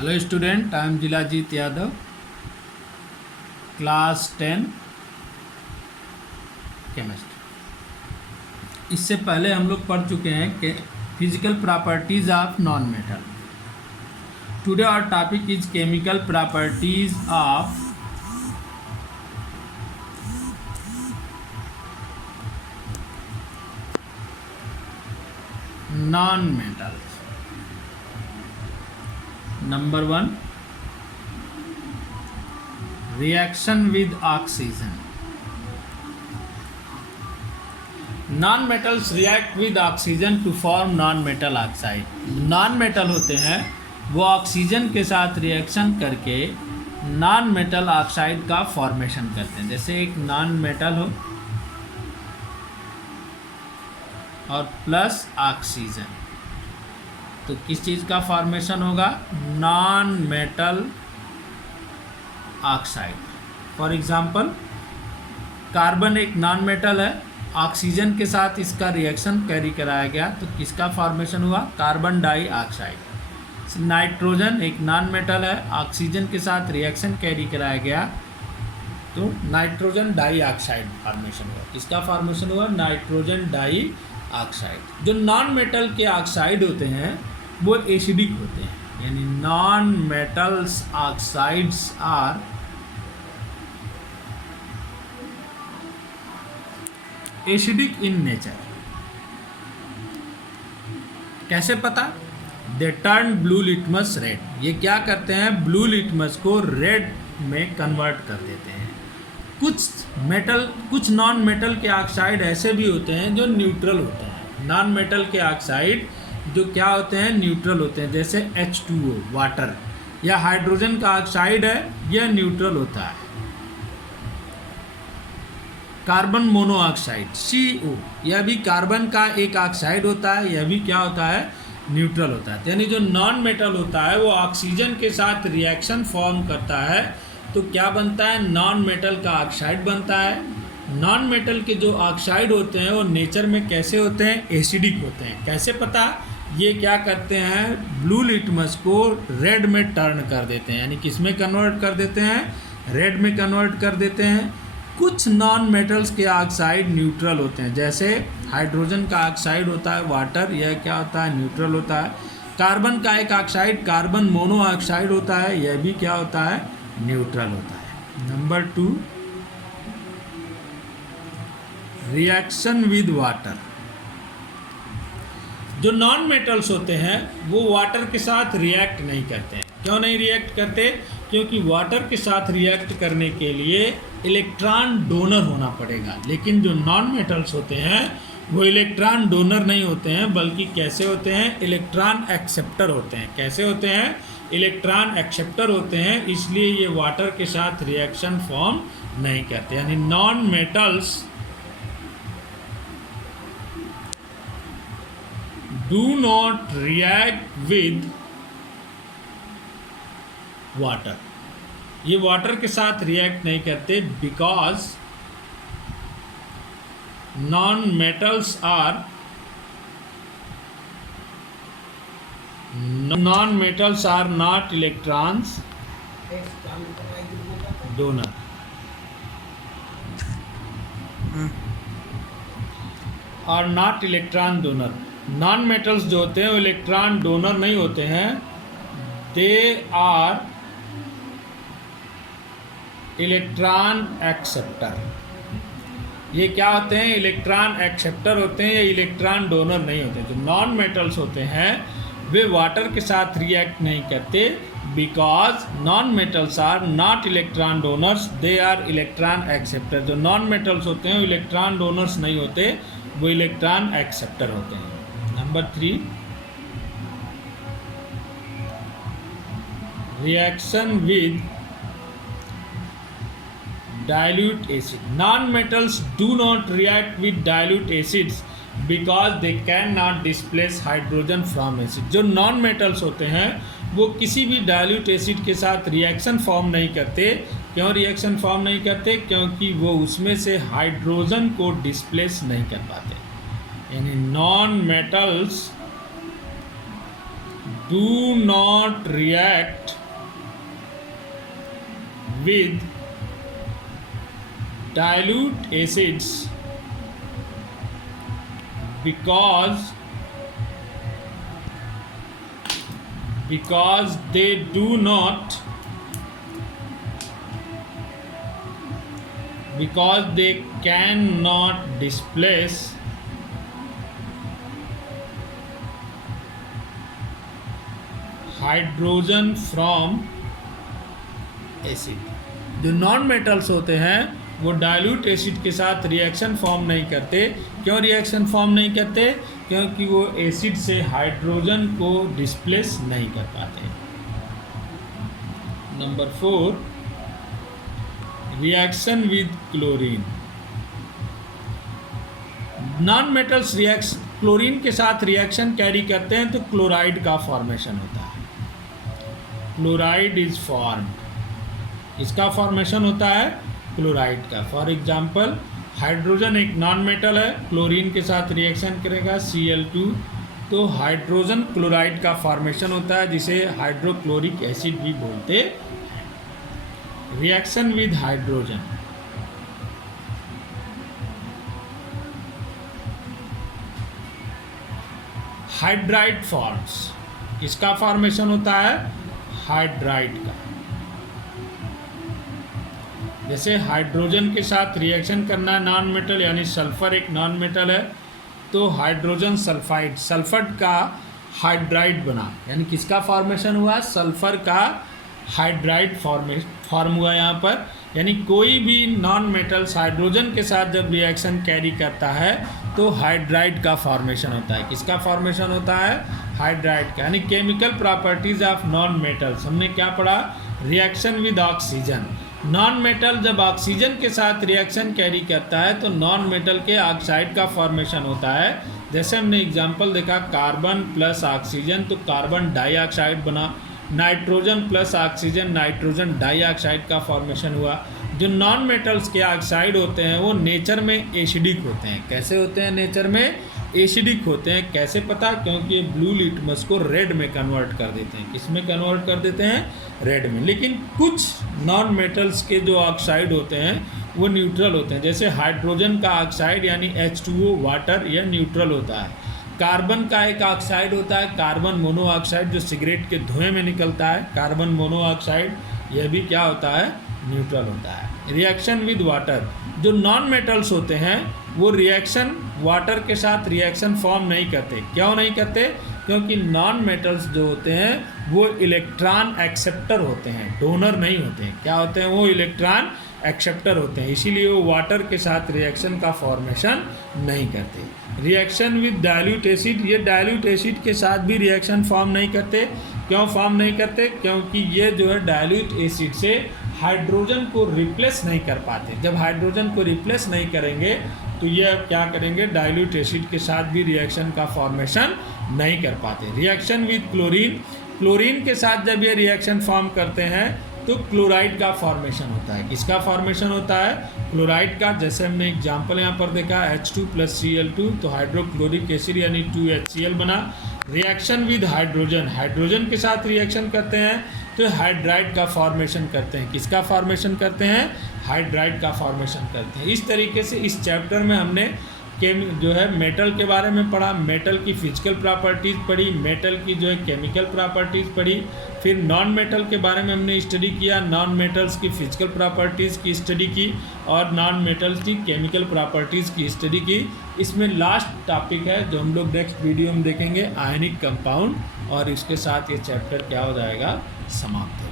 Hello student, I am Jilajit Yadav, class 10 chemistry. इससे पहले हम लोग पढ़ चुके हैं कि physical properties of non metal. Today our topic is chemical properties of non metals. Number 1, reaction with oxygen. Non metals react with oxygen to form non metal oxide. Non metal होते हैं वो ऑक्सीजन के साथ reaction करके non metal oxide का formation करते हैं। जैसे एक नॉन मेटल हो और प्लस ऑक्सीजन, तो किस चीज़ का फॉर्मेशन होगा? Non metal oxide. For example, carbon एक नॉन मेटल है, ऑक्सीजन के साथ इसका रिएक्शन कैरी कराया गया तो किसका फॉर्मेशन हुआ? Carbon dioxide. नाइट्रोजन एक नॉन मेटल है, ऑक्सीजन के साथ रिएक्शन कैरी कराया गया तो नाइट्रोजन डाइऑक्साइड फॉर्मेशन हुआ। किसका फॉर्मेशन हुआ? Nitrogen dioxide. जो नॉन मेटल के ऑक्साइड होते हैं वो एसिडिक होते हैं, यानी non metals oxides are acidic in nature. कैसे पता? They turn blue litmus red. ये क्या करते हैं? ब्लू लिटमस को रेड में कन्वर्ट कर देते हैं। कुछ नॉन मेटल के ऑक्साइड ऐसे भी होते हैं जो न्यूट्रल होते हैं। नॉन मेटल के ऑक्साइड जो क्या होते हैं? न्यूट्रल होते हैं। जैसे H2O वाटर, या हाइड्रोजन का ऑक्साइड है, यह न्यूट्रल होता है। कार्बन मोनोऑक्साइड CO, यह भी कार्बन का एक ऑक्साइड होता है, यह भी क्या होता है? न्यूट्रल होता है। यानी जो नॉन मेटल होता है वो ऑक्सीजन के साथ रिएक्शन फॉर्म करता है तो क्या बनता है? नॉन मेटल का ऑक्साइड बनता है। नॉन मेटल के जो ऑक्साइड होते हैं वो नेचर में कैसे होते हैं? एसिडिक होते हैं। कैसे पता? ये क्या करते हैं? ब्लू लिटमस को रेड में टर्न कर देते हैं, यानी किस में कन्वर्ट कर देते हैं? रेड में कन्वर्ट कर देते हैं। कुछ नॉन मेटल्स के ऑक्साइड न्यूट्रल होते हैं, जैसे हाइड्रोजन का ऑक्साइड होता है वाटर, यह क्या होता है? न्यूट्रल होता है। कार्बन का एक ऑक्साइड कार्बन मोनोऑक्साइड होता है, यह भी क्या होता है? न्यूट्रल होता है। Number 2, reaction with water. जो नॉन मेटल्स होते हैं वो वाटर के साथ रिएक्ट नहीं करते हैं। क्यों नहीं रिएक्ट करते? क्योंकि वाटर के साथ रिएक्ट करने के लिए इलेक्ट्रॉन डोनर होना पड़ेगा। लेकिन जो नॉन मेटल्स होते हैं वो इलेक्ट्रॉन डोनर नहीं होते हैं, बल्कि कैसे होते हैं? इलेक्ट्रॉन एक्सेप्टर होते हैं। कैसे होते हैं? इलेक्ट्रॉन एक्सेप्टर होते हैं। इसलिए ये वाटर के साथ रिएक्शन फॉर्म नहीं करते। यानी non metals do not react with water। ये वाटर के साथ रिएक्ट नहीं करते because non metals are not electrons donor. और not electron donor. Non metals जो होते हैं वो इलेक्ट्रॉन डोनर नहीं होते हैं, दे आर इलेक्ट्रॉन एक्सेप्टर। ये क्या होते हैं? इलेक्ट्रॉन एक्सेप्टर होते हैं, या इलेक्ट्रॉन डोनर नहीं होते। जो नॉन मेटल्स होते हैं वे वाटर के साथ रिएक्ट नहीं करते because non metals are not electron donors, they are electron acceptor. जो नॉन मेटल्स होते हैं वो इलेक्ट्रॉन डोनर्स नहीं होते, वो इलेक्ट्रॉन एक्सेप्टर होते हैं। Number 3, reaction with dilute acid। Non-metals do not react with dilute acids because they cannot displace hydrogen from acid। जो नॉन मेटल्स होते हैं वो किसी भी डाइल्यूट एसिड के साथ रिएक्शन फॉर्म नहीं करते। क्यों रिएक्शन फॉर्म नहीं करते? क्योंकि वो उसमें से हाइड्रोजन को डिस्प्लेस नहीं कर पाते। यानी non metals do not react with dilute acids because they do not, because they cannot displace hydrogen from acid. जो नॉन मेटल्स होते हैं वो डाइल्यूट एसिड के साथ रिएक्शन फॉर्म नहीं करते। क्यों रिएक्शन फॉर्म नहीं करते? क्योंकि वो एसिड से हाइड्रोजन को डिस्प्लेस नहीं कर पाते। Number 4, reaction with chlorine. Non metals chlorine के साथ रिएक्शन कैरी करते हैं तो क्लोराइड का फॉर्मेशन होता है। Chloride is formed. इसका फॉर्मेशन होता है क्लोराइड का। फॉर एग्जांपल, हाइड्रोजन एक नॉन मेटल है, क्लोरीन के साथ रिएक्शन करेगा Cl2, तो हाइड्रोजन क्लोराइड का फॉर्मेशन होता है, जिसे हाइड्रोक्लोरिक एसिड भी बोलते हैं। Reaction with hydrogen. Hydride forms. इसका फॉर्मेशन होता है हाइड्राइड का। जैसे हाइड्रोजन के साथ रिएक्शन करना है नॉन मेटल, यानी सल्फर एक नॉन मेटल है, तो हाइड्रोजन सल्फाइड, सल्फर का हाइड्राइड बना, यानी किसका फॉर्मेशन हुआ? सल्फर का हाइड्राइड फॉर्म हुआ यहाँ पर। यानी कोई भी नॉन मेटल्स हाइड्रोजन के साथ जब रिएक्शन कैरी करता है तो हाइड्राइड का फॉर्मेशन होता है। किसका फॉर्मेशन होता है? हाइड्राइड का। यानी chemical properties of non metals. हमने क्या पढ़ा? Reaction with oxygen. Non metal जब ऑक्सीजन के साथ रिएक्शन कैरी करता है तो नॉन मेटल के ऑक्साइड का फॉर्मेशन होता है। जैसे हमने एग्जांपल देखा, कार्बन प्लस ऑक्सीजन तो कार्बन डाइऑक्साइड बना, nitrogen plus oxygen nitrogen dioxide का फॉर्मेशन हुआ। जो नॉन मेटल्स के ऑक्साइड होते हैं वो नेचर में एसिडिक होते हैं। कैसे होते हैं? नेचर में एसिडिक होते हैं। कैसे पता? क्योंकि ये ब्लू लिटमस को रेड में कन्वर्ट कर देते हैं। किस में कन्वर्ट कर देते हैं? रेड में। लेकिन कुछ नॉन मेटल्स के जो ऑक्साइड होते हैं वो न्यूट्रल होते हैं। जैसे हाइड्रोजन का ऑक्साइड यानी H2O वाटर, यह न्यूट्रल होता है। कार्बन का एक ऑक्साइड होता है कार्बन मोनोऑक्साइड, जो सिगरेट के धुएं में निकलता है, कार्बन मोनोऑक्साइड, यह भी क्या होता है? न्यूट्रल होता है। Reaction with water. जो नॉन मेटल्स होते हैं वो रिएक्शन वाटर के साथ रिएक्शन फॉर्म नहीं करते। क्यों नहीं करते? क्योंकि नॉन मेटल्स जो होते हैं वो इलेक्ट्रॉन एक्सेप्टर होते हैं, डोनर नहीं होते हैं। क्या होते हैं? वो इलेक्ट्रॉन एक्सेप्टर होते हैं, इसीलिए वो वाटर के साथ रिएक्शन का फॉर्मेशन नहीं करते। Reaction with dilute acid. ये डाइल्यूट एसिड के साथ भी रिएक्शन फॉर्म नहीं करते। क्यों फॉर्म नहीं करते? क्योंकि ये जो है डाइल्यूट एसिड से हाइड्रोजन को रिप्लेस नहीं कर पाते। जब हाइड्रोजन को रिप्लेस नहीं करेंगे तो ये अब क्या करेंगे? डाइल्यूट एसिड के साथ भी रिएक्शन का फॉर्मेशन नहीं कर पाते। Reaction with chlorine. क्लोरीन के साथ जब ये रिएक्शन फॉर्म करते हैं तो क्लोराइड का फॉर्मेशन होता है। किसका फॉर्मेशन होता है? क्लोराइड का। जैसे हमने एग्जांपल यहाँ पर देखा, H2 + Cl2 तो हाइड्रोक्लोरिक एसिड यानी 2HCl बना। Reaction with hydrogen. हाइड्रोजन के साथ रिएक्शन करते हैं तो हाइड्राइड का फॉर्मेशन करते हैं। किसका फॉर्मेशन करते हैं? हाइड्राइड का फॉर्मेशन करते हैं। इस तरीके से इस चैप्टर में हमने जो है मेटल के बारे में पढ़ा, मेटल की फिजिकल प्रॉपर्टीज़ पढ़ी, मेटल की जो है केमिकल प्रॉपर्टीज़ पढ़ी, फिर नॉन मेटल के बारे में हमने स्टडी किया, नॉन मेटल्स की फिजिकल प्रॉपर्टीज़ की स्टडी की और नॉन मेटल्स की केमिकल प्रॉपर्टीज़ की स्टडी की। इसमें लास्ट टॉपिक है जो हम लोग नेक्स्ट वीडियो में देखेंगे, आयनिक कंपाउंड, और इसके साथ ये चैप्टर क्या हो जाएगा? समाप्त हो